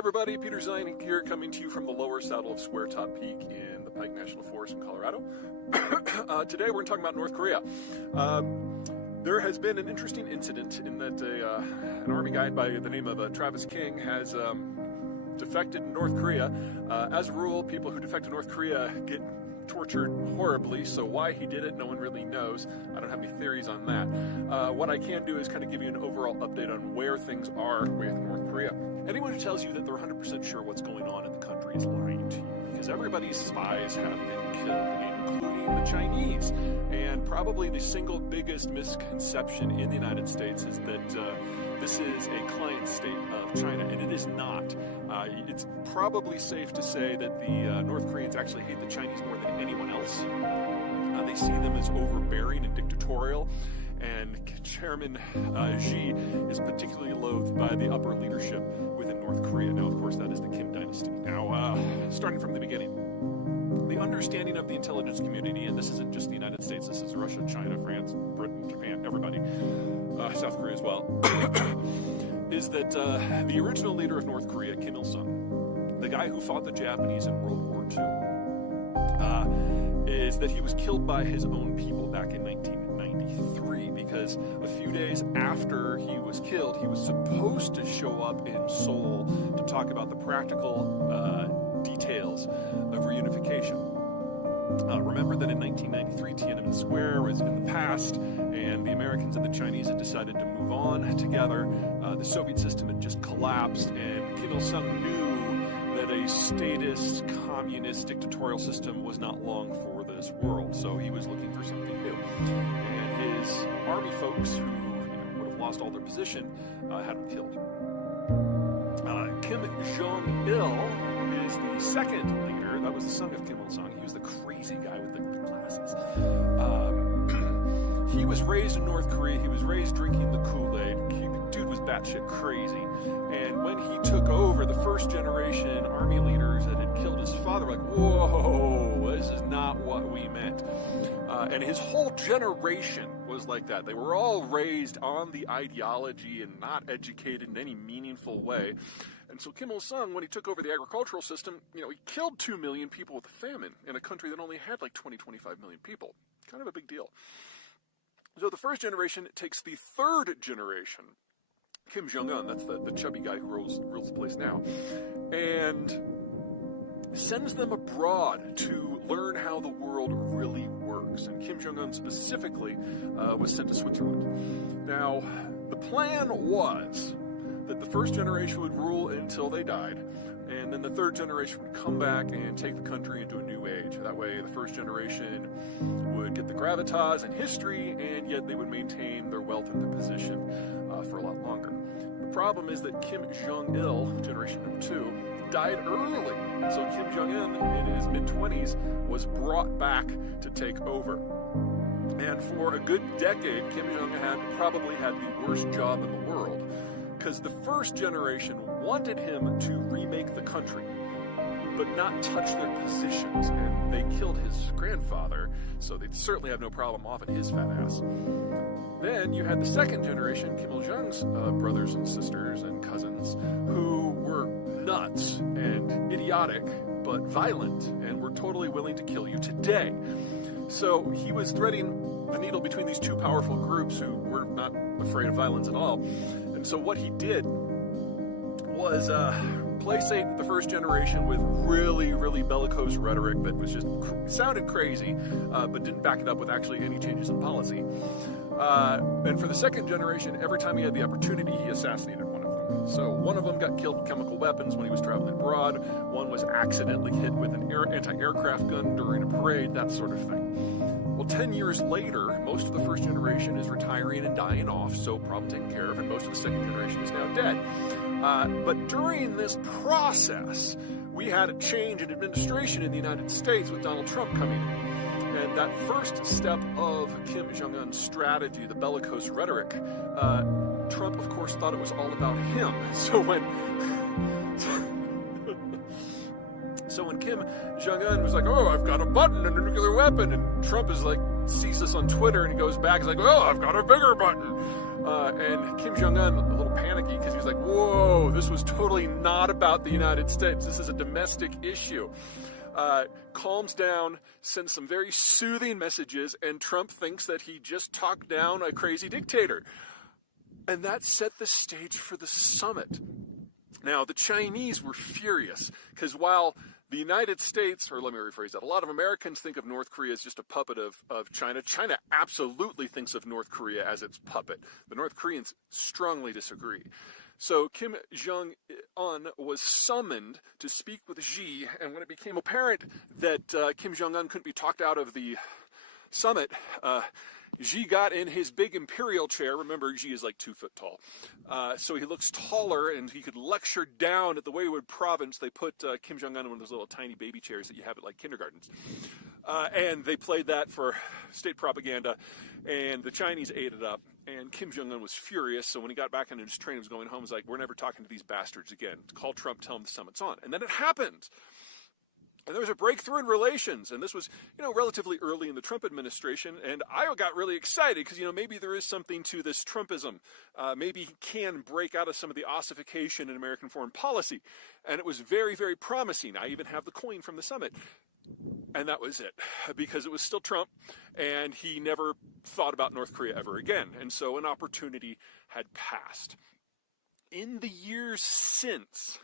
everybody, Peter Zeihan here, coming to you from the lower saddle of Square Top Peak in the Pike National Forest in Colorado. Today we're going to talk about North Korea. There has been an interesting incident in that an army guy by the name of Travis King has defected in North Korea. As a rule, people who defect to North Korea get tortured horribly, so why he did it, no one really knows. I don't have any theories on that. What I can do is kind of give you an overall update on where things are with North Korea. Anyone who tells you that they're 100% sure what's going on in the country is lying to you, because everybody's spies have been killed, including the Chinese. And probably the single biggest misconception in the United States is that this is a client state of China, and it is not. It's probably safe to say that the North Koreans actually hate the Chinese more than anyone else. They see them as overbearing and dictatorial, and Chairman Xi is particularly loathed by the upper leadership within North Korea. Now, of course, that is the Kim dynasty. Now, starting from the beginning, the understanding of the intelligence community, and this isn't just the United States, this is Russia, China, France, Britain, Japan, everybody, South Korea as well, is that the original leader of North Korea, Kim Il-sung, the guy who fought the Japanese in World War II, is that he was killed by his own people back in 1993, because a few days after he was killed, he was supposed to show up in Seoul to talk about the practical details of reunification. Remember that in 1993, Tiananmen Square was in the past, and the Americans and the Chinese had decided to move on together. The Soviet system had just collapsed, and Kim Il-sung knew that a statist, communist, dictatorial system was not long for this world, so he was looking for something new. And his army folks, who would have lost all their position, had him killed. Kim Jong-il is the second leader. That was the son of Kim Il-sung. He was the crazy guy with the glasses. He was raised in North Korea. He was raised drinking the Kool-Aid. Dude was batshit crazy. And when he took over, the first generation army leaders that had killed his father were like, whoa, this is not what we meant. And his whole generation was like that. They were all raised on the ideology and not educated in any meaningful way. And so Kim Il-sung, when he took over the agricultural system, he killed 2 million people with the famine in a country that only had like 20-25 million people. Kind of a big deal. So the first generation takes the third generation, Kim Jong-un, that's the chubby guy who rules the place now, and sends them abroad to learn how the world really works. And Kim Jong-un specifically was sent to Switzerland. Now, the plan was that the first generation would rule until they died, and then the third generation would come back and take the country into a new age. That way, the first generation would get the gravitas and history, and yet they would maintain their wealth and their position for a lot longer. The problem is that Kim Jong-il, generation number 2, died early. So Kim Jong-un, in his mid-20s, was brought back to take over. And for a good decade, Kim Jong-un probably had the worst job in the world, because the first generation wanted him to remake the country, but not touch their positions, and they killed his grandfather, so they'd certainly have no problem offing his fat ass. Then you had the second generation, Kim Il-sung's brothers and sisters and cousins, who were nuts and idiotic, but violent, and were totally willing to kill you today. So he was threading the needle between these two powerful groups who were not afraid of violence at all. And so what he did was placate the first generation with really, really bellicose rhetoric that was just sounded crazy, but didn't back it up with actually any changes in policy. And for the second generation, every time he had the opportunity, he assassinated one of them. So one of them got killed with chemical weapons when he was traveling abroad. One was accidentally hit with an anti-aircraft gun during a parade, that sort of thing. Well, 10 years later, most of the first generation is retiring and dying off, so problem taken care of, and most of the second generation is now dead. But during this process, we had a change in administration in the United States with Donald Trump coming in. And that first step of Kim Jong-un's strategy, the bellicose rhetoric, Trump, of course, thought it was all about him. So when Kim Jong-un was like, oh, I've got a button and a nuclear weapon, and Trump is like, sees this on Twitter, and he goes back, he's like, oh, I've got a bigger button. And Kim Jong-un, a little panicky, because he was like, like, whoa, this was totally not about the United States. This is a domestic issue. Calms down, sends some very soothing messages, and Trump thinks that he just talked down a crazy dictator. And that set the stage for the summit. Now, the Chinese were furious, because while the United States, or let me rephrase that, a lot of Americans think of North Korea as just a puppet of China. China absolutely thinks of North Korea as its puppet. The North Koreans strongly disagree. So Kim Jong-un was summoned to speak with Xi, and when it became apparent that Kim Jong-un couldn't be talked out of the summit, Xi got in his big imperial chair. Remember, Xi is like 2 foot tall. So he looks taller, and he could lecture down at the Waywood province. They put Kim Jong-un in one of those little tiny baby chairs that you have at like kindergartens. And they played that for state propaganda, and the Chinese ate it up. And Kim Jong-un was furious, so when he got back into his train, he was going home, he was like, we're never talking to these bastards again. Call Trump, tell him the summit's on. And then it happened. And there was a breakthrough in relations, and this was, relatively early in the Trump administration, and I got really excited because, maybe there is something to this Trumpism. Maybe he can break out of some of the ossification in American foreign policy, and it was very, very promising. I even have the coin from the summit, and that was it, because it was still Trump, and he never thought about North Korea ever again, and so an opportunity had passed. In the years since,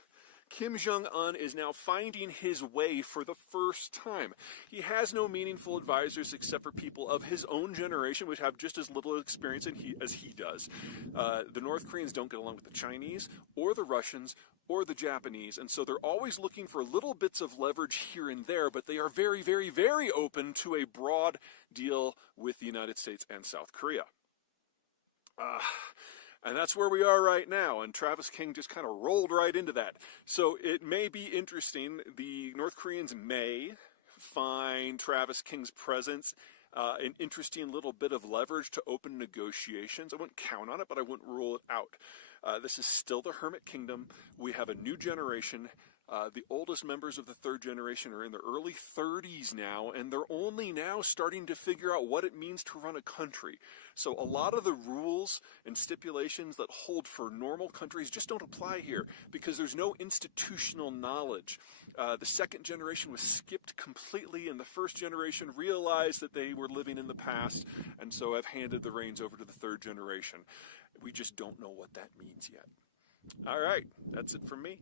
Kim Jong-un is now finding his way for the first time. He has no meaningful advisors except for people of his own generation, which have just as little experience as he does. The North Koreans don't get along with the Chinese or the Russians or the Japanese, and so they're always looking for little bits of leverage here and there, but they are very, very, very open to a broad deal with the United States and South Korea. And that's where we are right now, and Travis King just kind of rolled right into that. So it may be interesting. The North Koreans may find Travis King's presence an interesting little bit of leverage to open negotiations. I wouldn't count on it, but I wouldn't rule it out. This is still the Hermit Kingdom. We have a new generation. The oldest members of the third generation are in their early 30s now, and they're only now starting to figure out what it means to run a country. So a lot of the rules and stipulations that hold for normal countries just don't apply here because there's no institutional knowledge. The second generation was skipped completely, and the first generation realized that they were living in the past, and so have handed the reins over to the third generation. We just don't know what that means yet. All right, that's it from me.